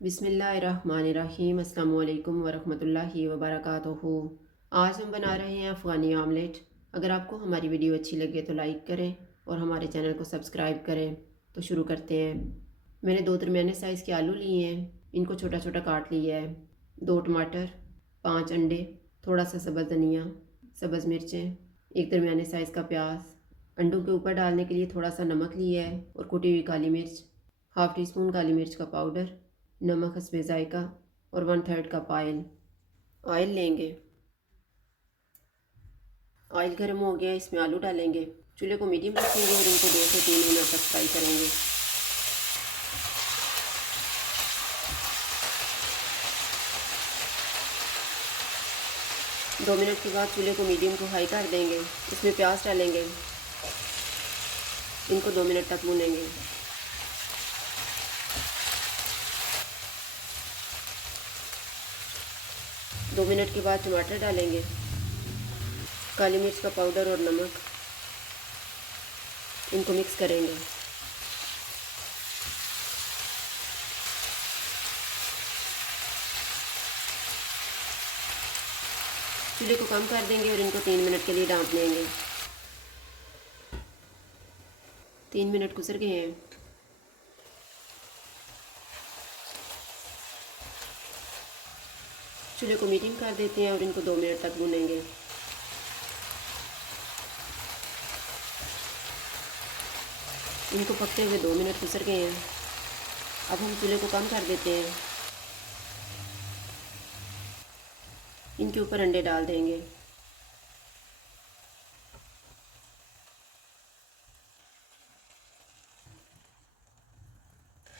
बिस्मिल्लाहिर्रहमानिर्रहीम। अस्सलाम वालेकुम वरहमतुल्लाहि वबरकातुहू। आज हम बना रहे हैं अफ़गानी आमलेट। अगर आपको हमारी वीडियो अच्छी लगे तो लाइक करें और हमारे चैनल को सब्सक्राइब करें। तो शुरू करते हैं। मैंने 2 दरमियाने साइज़ के आलू लिए हैं, इनको छोटा छोटा काट लिया है। 2 टमाटर, 5 अंडे, थोड़ा सा सब्ज़ धनिया, सब्ज़ मिर्चें, एक दरमियाने साइज़ का प्याज। अंडों के ऊपर डालने के लिए थोड़ा सा नमक लिया है और कुटी हुई काली मिर्च, हाफ़ टी स्पून काली मिर्च का पाउडर, नमक हस्बे ज़ायका और 1/3 कप ऑयल लेंगे। ऑयल गर्म हो गया, इसमें आलू डालेंगे। चूल्हे को मीडियम रखेंगे और इनको 2 से 3 मिनट तक फ्राई करेंगे। दो मिनट के बाद चूल्हे को मीडियम टू हाई कर देंगे। इसमें प्याज डालेंगे, इनको 2 मिनट तक भूनेंगे। दो मिनट के बाद टमाटर डालेंगे, काली मिर्च का पाउडर और नमक, इनको मिक्स करेंगे। चूल्हे को कम कर देंगे और इनको 3 मिनट के लिए ढाँप देंगे। 3 मिनट गुजर गए हैं। चूल्हे को मीडियम कर देते हैं और इनको 2 मिनट तक भूनेंगे। इनको पकते हुए 2 मिनट गुजर गए हैं। अब हम चूल्हे को कम कर देते हैं। इनके ऊपर अंडे डाल देंगे।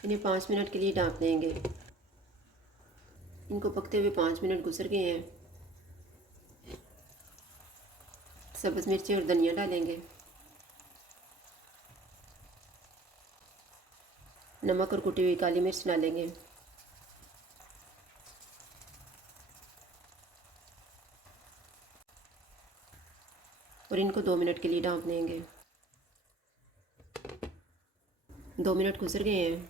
इन्हें 5 मिनट के लिए ढाँप देंगे। इनको पकते हुए 5 मिनट गुजर गए हैं। सब्ज़ मिर्ची और धनिया डालेंगे, नमक और कुटी हुई काली मिर्च डालेंगे, और इनको 2 मिनट के लिए ढाँप देंगे। 2 मिनट गुजर गए हैं।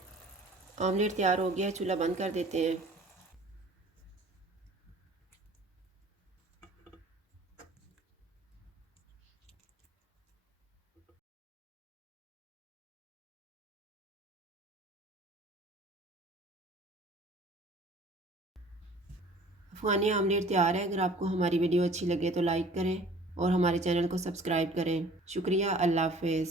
आमलेट तैयार हो गया है। चूल्हा बंद कर देते हैं। अफ़गानी आमलेट तैयार है। अगर आपको हमारी वीडियो अच्छी लगे तो लाइक करें और हमारे चैनल को सब्सक्राइब करें। शुक्रिया। अल्लाह हाफ़िज़।